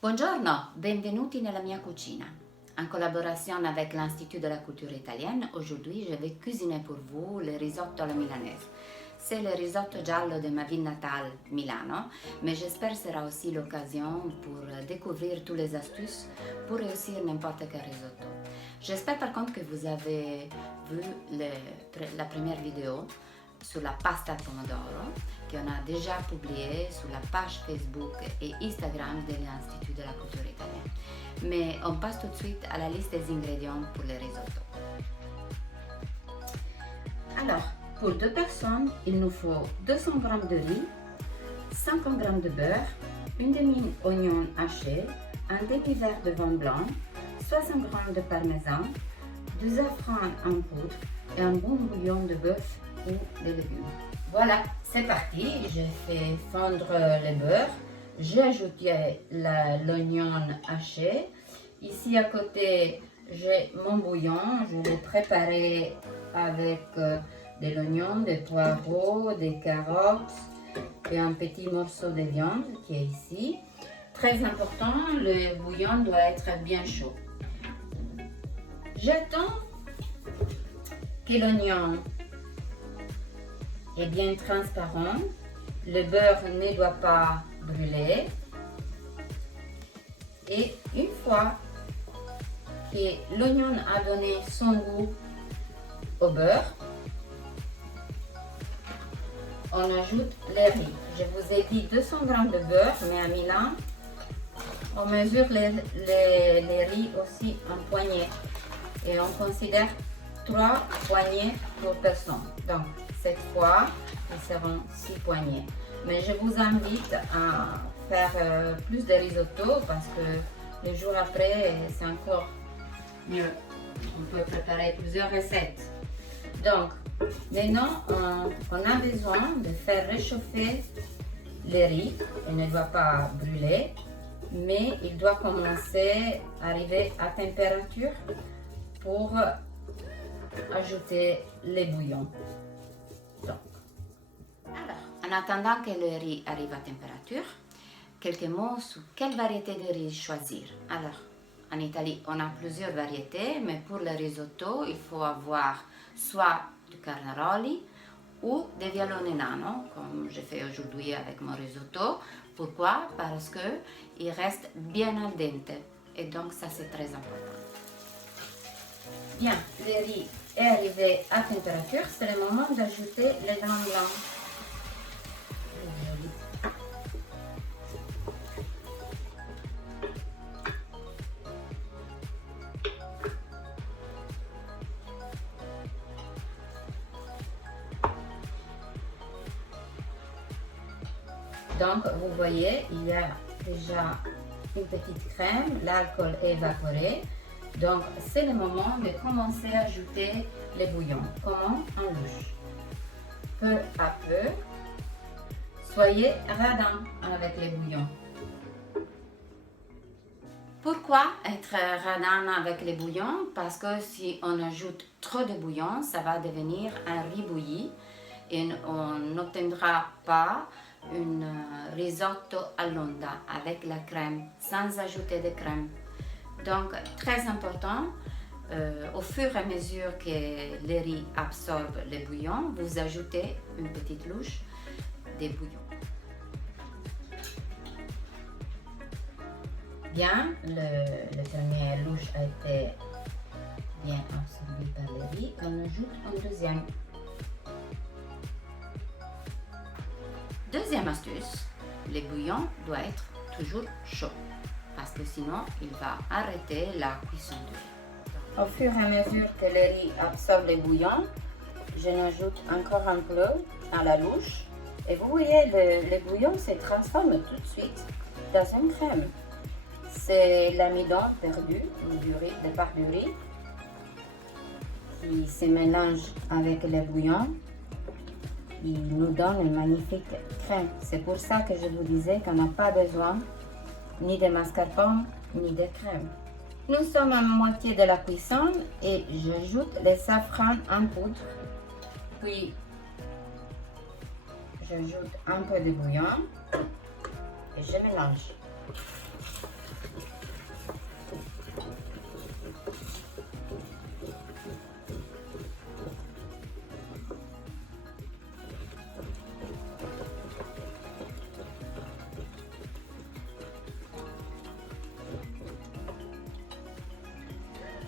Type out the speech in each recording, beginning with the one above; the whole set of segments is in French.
Buongiorno, benvenuti nella mia cucina. En collaboration avec l'Institut de la culture italienne, aujourd'hui je vais cuisiner pour vous le risotto alla milanese. C'est le risotto giallo de ma ville natale, Milano, mais j'espère que ce sera aussi l'occasion pour découvrir toutes les astuces pour réussir n'importe quel risotto. J'espère par contre que vous avez vu la première vidéo sur la pasta al pomodoro qu'on a déjà publié sur la page Facebook et Instagram de l'Institut de la culture italienne. Mais on passe tout de suite à la liste des ingrédients pour le risotto. Alors, pour 2 personnes, il nous faut 200 g de riz, 50 g de beurre, une demi-oignon haché, un demi-verre de vin blanc, 60 g de parmesan, du safran en poudre et un bon bouillon de bœuf ou de légumes. Voilà, c'est parti. J'ai fait fondre le beurre. J'ai ajouté l'oignon haché. Ici à côté, j'ai mon bouillon. Je l'ai préparé avec de l'oignon, des poireaux, des carottes et un petit morceau de viande qui est ici. Très important, le bouillon doit être bien chaud. J'attends que l'oignon est bien transparent, le beurre ne doit pas brûler et une fois que l'oignon a donné son goût au beurre, on ajoute le riz. Je vous ai dit 200 g de beurre, mais à Milan, on mesure les riz aussi en poignées et on considère 3 poignées pour personne. Donc, cette fois, ils seront 6 poignées. Mais je vous invite à faire plus de risotto parce que les jours après, c'est encore mieux. On peut préparer plusieurs recettes. Donc, maintenant, on a besoin de faire réchauffer le riz. Il ne doit pas brûler, mais il doit commencer à arriver à température pour ajouter les bouillons. Alors, en attendant que le riz arrive à température, quelques mots sur quelle variété de riz choisir. Alors, en Italie, on a plusieurs variétés, mais pour le risotto, il faut avoir soit du carnaroli ou des vialone nano, comme je fais aujourd'hui avec mon risotto. Pourquoi? Parce qu'il reste bien al dente, et donc ça c'est très important. Bien, le riz est arrivé à température, c'est le moment d'ajouter les vins blancs. Donc, vous voyez, il y a déjà une petite crème, l'alcool est évaporé. Donc, c'est le moment de commencer à ajouter les bouillons. Comment? En louche. Peu à peu, soyez radin avec les bouillons. Pourquoi être radin avec les bouillons? Parce que si on ajoute trop de bouillon, ça va devenir un riz bouilli et on n'obtiendra pas une risotto all'onda avec la crème, sans ajouter de crème. Donc, très important, au fur et à mesure que le riz absorbe le bouillon, vous ajoutez une petite louche de bouillon. Bien, le premier louche a été bien absorbé par le riz. On ajoute un deuxième. Deuxième astuce, le bouillon doit être toujours chaud parce que sinon il va arrêter la cuisson du riz. Au fur et à mesure que le riz absorbe le bouillon, je l'ajoute encore un peu à la louche et vous voyez le bouillon se transforme tout de suite dans une crème. C'est l'amidon perdu du riz, de part du riz qui se mélange avec le bouillon. Il nous donne une magnifique crème. C'est pour ça que je vous disais qu'on n'a pas besoin ni de mascarpone ni de crème. Nous sommes à moitié de la cuisson et j'ajoute le safran en poudre. Puis j'ajoute un peu de bouillon et je mélange.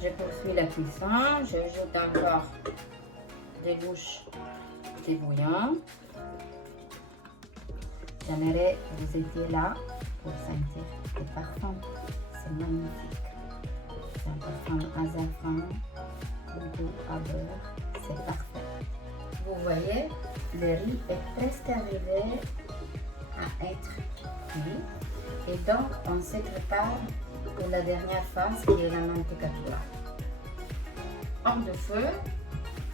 Je poursuis la cuisson. J'ajoute encore des louches de bouillon. J'aimerais que vous étiez là pour sentir le parfum. C'est magnifique. C'est un parfum à safran, un goût à beurre. C'est parfait. Vous voyez, le riz est presque arrivé à être cuit. Et donc, on se prépare pour la dernière phase qui est la mantecatura. Hors de feu,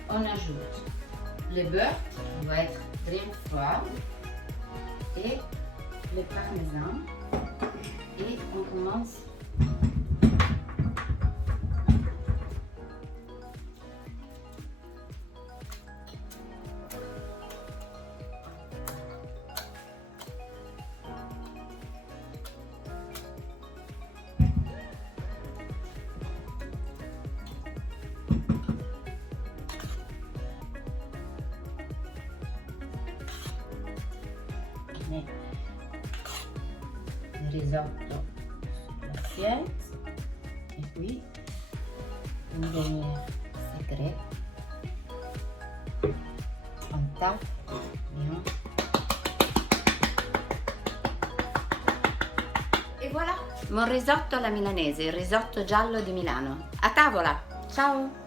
on ajoute le beurre qui doit être bien froid et le parmesan. Et on commence. Le risotto sur l'assiette et puis un dernier secret, on tape bien e voilà, mon risotto alla milanese, il risotto giallo di Milano. A tavola, ciao!